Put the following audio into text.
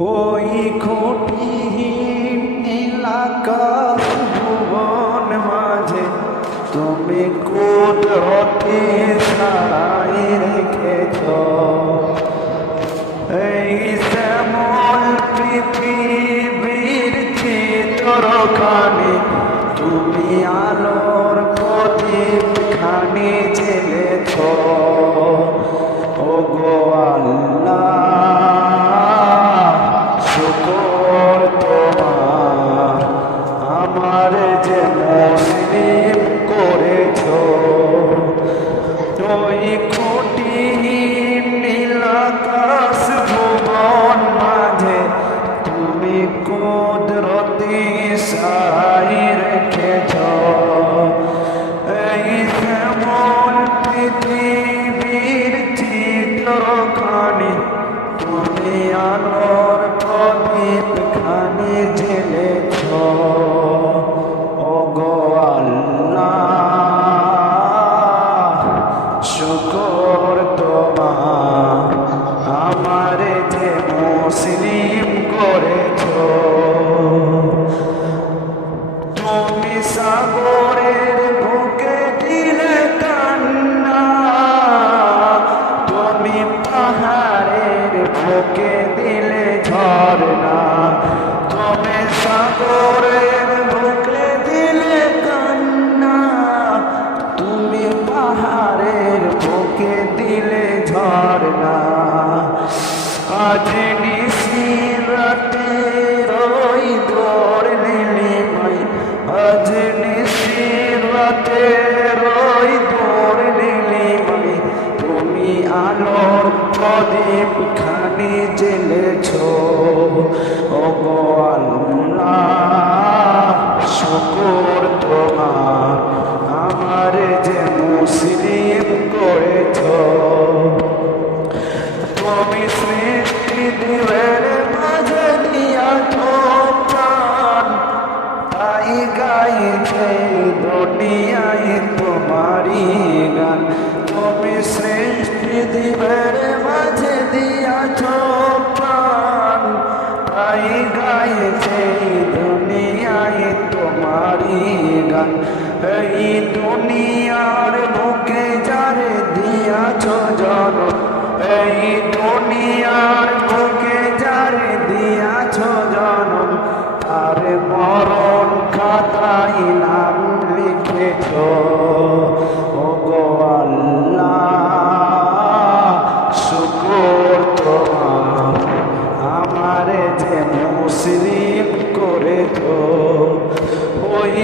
ওই খুঁটিহীন নীলাকাশ ভুবন মাঝে তুমি কুদরতি সারাই রেখেছ। এই শ্যামল পৃথিবীর চিত্রখানি তুমি আলোর প্রদীপখানি জ্বেলেছ। ওগো আল্লাহ শুকর তোমার, আমার যে মুসলিম করেছ। ওই খুঁটিহীন নীলাকাশ ভুবন মাঝে তুমি কুদরতি সাই রেখেছ। এই শ্যামল পৃথিবীর চিত্রখানি তুমি আলোর প্রদীপখানি জ্বেলেছ। ওগো আল্লাহ শুকর তোমার, আমার যে মুসলিম করেছ। তুমি সাগরের বুকে দিলে কান্না, তুমি পাহাড়ের বুকে দিলে ঝরনা। তুমি সাগরের বুকে দিলে কান্না, তুমি পাহাড়ের বুকে দিলে ঝরনা। আজ নিশিরাতে রই দৌড় নিলি মাই, আজ নিশিরাতে রই দৌড় নিলি মাই। তুমি আলোর প্রদীপখানি জ্বেলেছ। ওগো আল্লাহ শুকর তোমার, আমার যে মুসলিম করেছ। তুমি সৃষ্টি দিবের মাঝে দিয়াছ প্রাণ, তাই গাইছে দুনিয়ায় তোমারি গান। তুমি সৃষ্টি দিবের মাঝে দিয়াছ প্রাণ, তাই গাইছে দুনিয়ায় তোমারি গান। এই দুনিয়ার বুকে যারে দিয়াছ জন্ম, এই দুনিয়ার বুকে যারে দিয়াছ জন্ম, তার মরণ খাতায় নাম লিখেছ। ওগো আল্লাহ শুকর তোমার, আমার যে মুসলিম করেছ। ওই